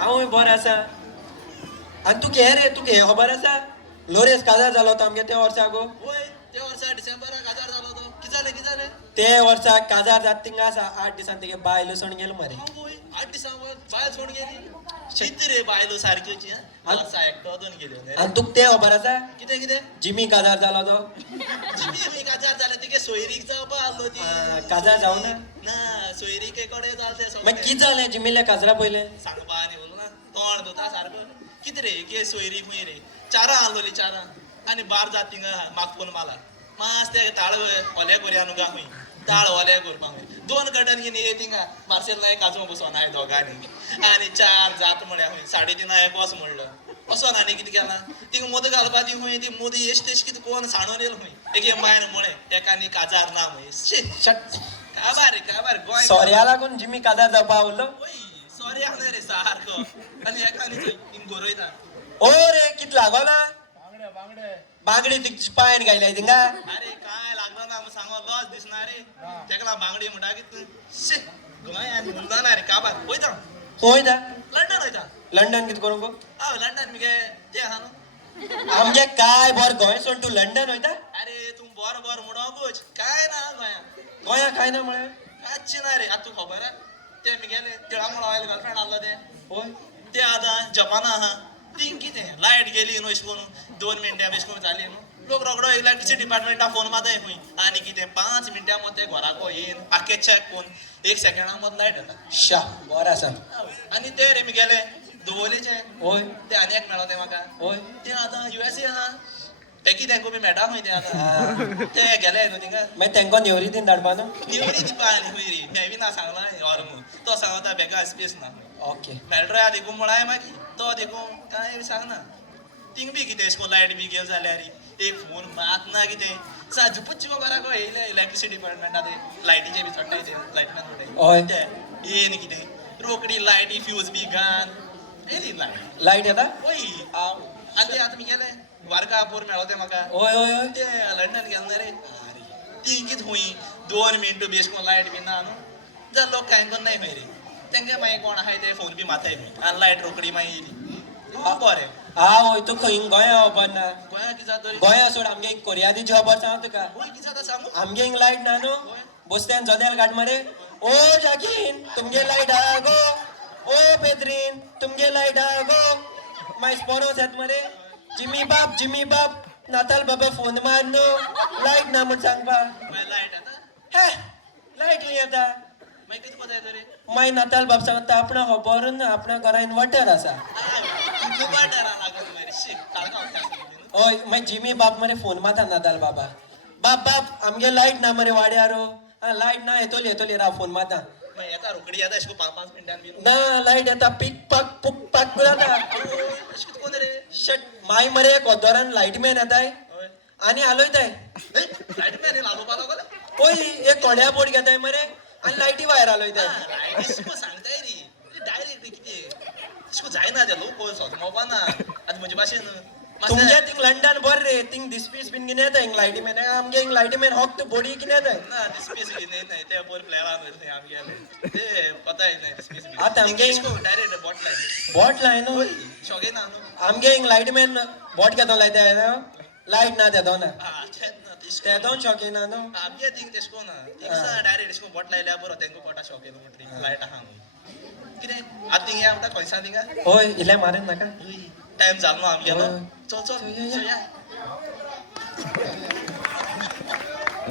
हांवूय बरो आसा आनी तूं रे तूं खबर आसा लोरेस काजार जालो तो आमगे त्या वर्सा गो होय त्या वर्सा डिसेंबराक काजार जालो तो कितें जालें ते वर्साक काजार जात थिंगा आसा 8 दिसान तेगे बायलो सोड गेलो मरे होय 8 दिसांवर बायल सोड गेली किती रे बायलो सारक्योची वर्सा एकटो दोन गेल्यो आनी तुका ते खबर आसा कितें जिमी काजार जालो तो जिमी काजार जाले तिगे सोयरीक जावपा आसलो ती काजार जावं ना ना सोयरीक एकोडे जाले मागीर कितें जालें जिमिल्ल्या काजरा पयलें सांगपा आनी उलोवना तोंड दोता सारको कितें रे के सोयरीक खूंय रे चारां आसलोली चारां आनी बार जात थिंगा म्हाका फोन मारला मास ते ताळ ओले कोरया न्हू गा खूंय ताळ ओले करपाक दोन गटान घेवन ये थिंगा मार्सेल नायक काजू बसोन हांवें दोगांनी आनी चार जात म्हळ्यार खूंय 3:30 एक वच म्हणलो असो आनी कितें केलां थिंगा मद घालपा ती खूंय ती मद एश तेश कितें कोण सांडून येयलो खूंय एक बायन म्हळें एकानी काजार ना म्हूण शी काबार गोंय सोऱ्या लागून जिमी काजार जावपा उरलो सॉरी आसले रे सारको आनी एकानी थिंग गरोयता ओ रे कित लागोला बांगडी तुजी पायन घायलाय थिंगा अरे काय लागलो ना सांगो लॉस दिसना रे तेका बांगडी म्हणटा कितें शी गोंय आनी म्हणटा ना रे काबार वयता खंय जा लंडन वयता लंडन कितें करूंक गो हय लंडन मगे ते आहा न्हू आमगे काय बर गोंय सोड तूं लंडन वयता अरे तूं बर म्हणो बोच काय ना गोंया गोंया काय ना म्हळें कांयच ना रे आतां तुका खबर ते मगेले तिळा म्हणो आयले गर्लफ्रेंड आसलो ते होय ते आतां जपाना आहा ती कितें लायट गेली न्हू अशें करून 2 मिनटां अशें करून जाली न्हू लोक रोखडो इलेक्ट्रिसिटी डिपार्टमेंटा फोन माताय खूंय आनी कितें 5 मिनटां मत ते घराको येन आख्खे चॅक कोन्न 1 सेकंडा मत लायट येता शा बरो आसा आनी ते रे मगेले दवलेचे होय ते आनी एक मेळो ते म्हाका होय ते आतां USA आहा ते कितें बी मेळटा खंय ते आतां ते गेले न्हू थिंगा मागीर तेंकां नेवरी दिन धाडपा न्हू नेवरी दिवपा आनी खंय रे मेळ्ळी ना सांगला हर म्हणून तो सांगता बेगा स्पेस ना ओके मेळटो या देखून म्हळाय मागीर तो देखून कांय सांगना थिंग बी कितें अशें लायट बी गेल जाल्यार एक फोन मात ना कितें साजुपूच घराको येयले इलेक्ट्रिसिटी डिपार्टमेंटा ते लायटीचे बी चडटाय ते लायटीन हय ते येन कितें रोखडी लायटी फ्यूज बी घाल येयली लायट लायट येता ओय आनी ते आतां मी गेले वारकापूर मेळो ते म्हाका होय होय होय ते लंडन गेले ना रे ती कितें खूंय 2 मिनटां बी अशें करून लायट बी ना न्हू जाल्यार लोक कांय कोन्नाय खंय रे तेंगे मागीर कोण आहाय ते फोन बी माताय खंय आनी लायट रोखडी मागीर येयली बरें हांव वयतू खंय गोंया खबर ना गोंया कितें जाता रे गोंया सोड आमगे कोरयादीची खबर सांग तुका होय कितें जाता सांगू आमगे हिंग लायट ना न्हू बसत्यान जोदेल काड मरे ओ जाकीन तुमगे लायट आहा गो ओ पेद्रीन तुमगे लायट आहा गो मागीर स्पोरोस येत मरे जिमी बाप नाताल बाबा फोन मार न्हू लायट ना म्हूण सांगपा मागीर लायट येता हे लायट खंय येता मागीर कितें कोता येता रे मागीर नाताल बाब सांगता आपणा खबर ना आपणा घरा इन्वर्टर आसा खूब डरा लागत मागीर शी काळका हय मागीर जिमी बाप मरे फोन माता नाताल बाबा बाप आमगे लायट ना मरे वाड्यारो लायट ना येतोली राव फोन माता मागीर येता रोखडी येता अशें 5 मिनटान बी ना लायट येता पीक पाक पुक पाक जाता अशें कितें कोन रे शट माय मरे कोद्दोरान लायट मॅन येताय आनी हालोयताय लायट मॅन लागोपा लागलो पय एक कोड्या बोट घेताय मरे आनी लायटी भायर हालोयताय लायट सांगताय रे डायरेक्ट कितें अशें जायना ते लोक सोजमोवपा ना आतां म्हजे भाशेन तुमगे थिंग लंडन बर रे थिंग दिसपीस बीन कितें येताय हिंग लायटी मॅन आमगे हिंग लायटी मॅन होक तू बोडी कितें येताय ना दिसपीस नाही ते बोर प्लेयरान थंय आमगे ते पताय नाही दिसपीस आतां आमगे डायरेक्ट बॉट लायन बोट लाय न्हू शोगे ना न्हू आमगे हिंग लायट मॅन बोट घेतो लायताय लायट ना तेदो ना तेदो शॉके ना न्हू आमगे थिंग तेशको ना थिंगसा डायरेक्ट एशको बॉट लायल्या बरो तेंको पोटा शॉक येलो म्हणटरी लायट आहा न्हू कितें आतां थिंग या म्हणटा खंयसा थिंगा होय इल्ले मारेन नाका टायम जालो आमगेलो चल चल, या. चल या